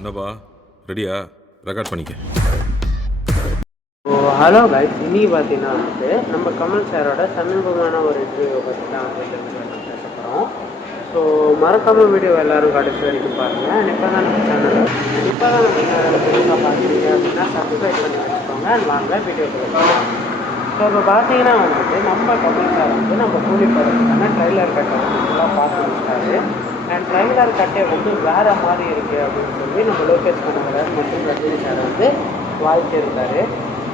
என்னப்பா ரெடியா? ரெக்கார்ட் பண்ணிக்க. ஹலோ கைஸ், இன்னைக்கு பார்த்தீங்கன்னா நம்ம கமல் சாரோட சமீபமான ஒரு இன்டர்வியூ பற்றி தான் பேச போகிறோம். ஸோ மறக்காமல் வீடியோ எல்லோரும் கடைசி வரைக்கும் பாருங்கள். இப்போ தான் நம்ம சேனல் புதுசாக பார்க்குறீங்க அப்படின்னா சப்ஸ்கிரைப் பண்ணி வச்சுக்கோங்க. வாங்க வீடியோ போகலாம். ஸோ இப்போ பார்த்தீங்கன்னா நம்ம கமல் சார் நம்ம கூலி படத்துக்கான ட்ரைலர் கட்டை ஃபுல்லாக பார்த்து முடிச்சிட்டாரு. அண்ட் ட்ரைலர் கட்டை வேறு மாதிரி இருக்குது அப்படின்னு சொல்லி நம்ம லோகேஷ் கனகராஜ் மற்றும் ரஜினி சார் வாழ்த்திருந்தார்.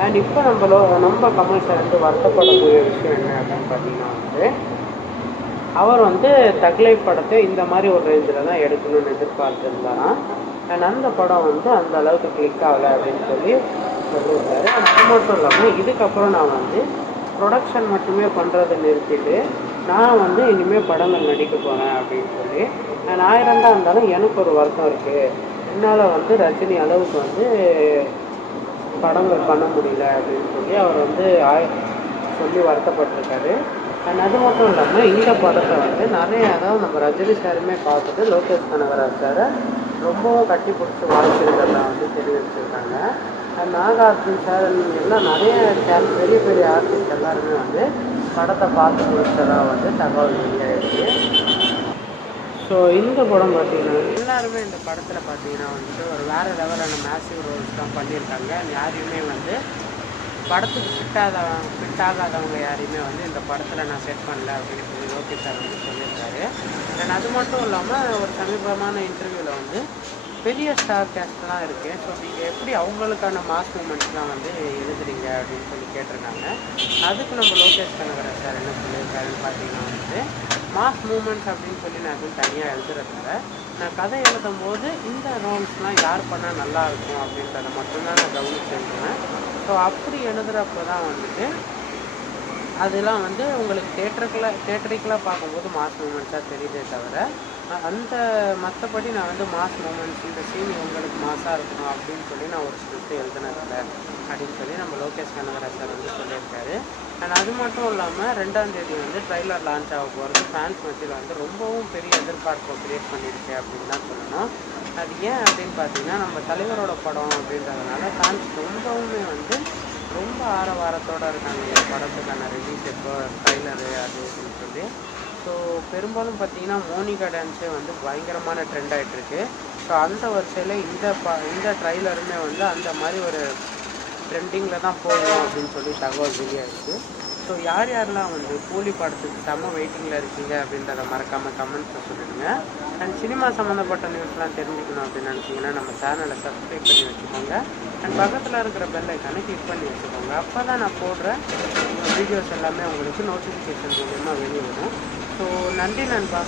அண்ட் இப்போ நம்ம கமல் சார் வருத்தப்படக்கூடிய விஷயம் என்ன அப்படின்னு பார்த்தீங்கன்னா அவர் தக்லை படத்தை இந்த மாதிரி ஒரு ரேஞ்சில் தான் எடுக்கணும்னு எதிர்பார்த்துருந்தாராம். அண்ட் அந்த படம் அந்த அளவுக்கு கிளிக் ஆகலை அப்படின்னு சொல்லியிருந்தாரு. அது மட்டும் இல்லாமல் இதுக்கப்புறம் நான் ப்ரொடக்ஷன் மட்டுமே பண்ணுறதை நிறுத்திட்டு நான் இனிமேல் படங்கள் நடிக்க போகிறேன் அப்படின்னு சொல்லி. நான் 1000 தான் இருந்தாலும் எனக்கு ஒரு வருத்தம் இருக்குது. என்னால் ரஜினி அளவுக்கு படங்கள் பண்ண முடியல அப்படின்னு சொல்லி அவர் சொல்லி வருத்தப்பட்டிருக்காரு. அண்ட் அது மட்டும் இல்லாமல் இந்த படத்தை நிறைய, அதாவது நம்ம ரஜினி சாருமே பார்த்துட்டு லோகேஷ் கனகராஜ் சாரை ரொம்பவும் கட்டி பிடிச்சி வாழ்க்கைகளெல்லாம் தெரிவிச்சிருக்காங்க. அண்ட் நாகார்ஜுன் சார் எல்லாம் நிறைய பெரிய பெரிய ஆர்டிஸ்ட் எல்லாருமே படத்தை பார்த்து முடிச்சதாக தகவல் வெளியாகிடுச்சு. ஸோ இந்த படம் பார்த்தீங்கன்னா எல்லாருமே இந்த படத்தில் பார்த்தீங்கன்னா ஒரு வேறு லெவலான மேசிவ் ரோல்ஸ் தான் பண்ணியிருக்காங்க. யாரையுமே படத்துக்கு ஃபிட் ஆகாதவங்க யாரையுமே இந்த படத்தில் நான் செட் பண்ணல அப்படின்னு சொல்லி லோகேஷ் சார் சொல்லியிருக்காரு. அண்ட் அது மட்டும் இல்லாமல் ஒரு சமீபமான இன்டர்வியூவில் பெரிய ஸ்டார் கேஸ்ட்லாம் இருக்குது. ஸோ நீங்கள் எப்படி அவங்களுக்கான மாஸ் மூமெண்ட்ஸ்லாம் எழுதுறீங்க அப்படின்னு சொல்லி கேட்டிருக்காங்க. அதுக்கு நம்ம லோகேஷ் கனகராஜ் சார் என்ன சொல்லியிருக்காருன்னு பார்த்தீங்கன்னா மாஸ் மூமெண்ட்ஸ் அப்படின்னு சொல்லி நான் எதுவும் தனியாக எழுதுறதில்ல. நான் கதை எழுதும் போது இந்த ரோல்ஸ்லாம் யார் பண்ணால் நல்லாயிருக்கும் அப்படின்றத மட்டும்தான் நான் கவனிச்சு எழுதுவேன். ஸோ அப்படி எழுதுகிறப்ப தான் அதெல்லாம் உங்களுக்கு தேட்டரிக்கலாக பார்க்கும்போது மாஸ் மூமெண்ட்ஸாக தெரியுதே தவிர மற்றபடி நான் மாஸ் மூமெண்ட்ஸ் இந்த சீன் உங்களுக்கு மாஸாக இருக்கணும் அப்படின்னு சொல்லி நான் ஒரு ஸ்கிரிப்ட் எழுதுனதில்லை அப்படின்னு சொல்லி நம்ம லோகேஷ் கனகராஜ் சார் சொல்லியிருக்காரு. அண்ட் அது மட்டும் இல்லாமல் 2ஆம் தேதி ட்ரைலர் லான்ச் ஆக போகிறது ஃபேன்ஸ் மத்தியில் ரொம்பவும் பெரிய எதிர்பார்ப்பை க்ரியேட் பண்ணியிருக்கு அப்படின்னு தான் சொல்லணும். அது ஏன் அப்படின்னு பார்த்தீங்கன்னா நம்ம தலைவரோட படம் அப்படின்றதுனால ஃபேன்ஸ் ரொம்பவுமே ரொம்ப ஆரவாரத்தோடு இருக்காங்க இந்த படத்துக்கான ரிலீஸ் எப்போ ட்ரைலரு அது அப்படின்னு சொல்லி. ஸோ பெரும்பாலும் பார்த்தீங்கன்னா மோனிகா டான்ஸே பயங்கரமான ட்ரெண்ட் ஆகிட்டுருக்கு. ஸோ அந்த வரிசையில் இந்த ட்ரைலருமே அந்த மாதிரி ஒரு ட்ரெண்டிங்கில் தான் போகும் அப்படின்னு சொல்லி தகவல் வெளியாகிருக்கு. ஸோ யாரெல்லாம் கூலி படத்துக்கு செம வெயிட்டிங்கில் இருக்கீங்க அப்படின்றத மறக்காமல் கமெண்ட்ஸில் சொல்லிடுங்க. அண்ட் சினிமா சம்மந்தப்பட்ட நியூஸ்லாம் தெரிஞ்சுக்கணும் அப்படின்னு நினச்சிங்கன்னா நம்ம சேனலை சப்ஸ்கிரைப் பண்ணி வச்சுக்கோங்க. அண்ட் பக்கத்தில் இருக்கிற பெல் ஐக்கானை கிளிக் பண்ணி வச்சுக்கோங்க. அப்போ தான் நான் போடுற வீடியோஸ் எல்லாமே உங்களுக்கு நோட்டிஃபிகேஷன் மூலமாக வெளியே வரும். ஸோ நன்றி நண்பா.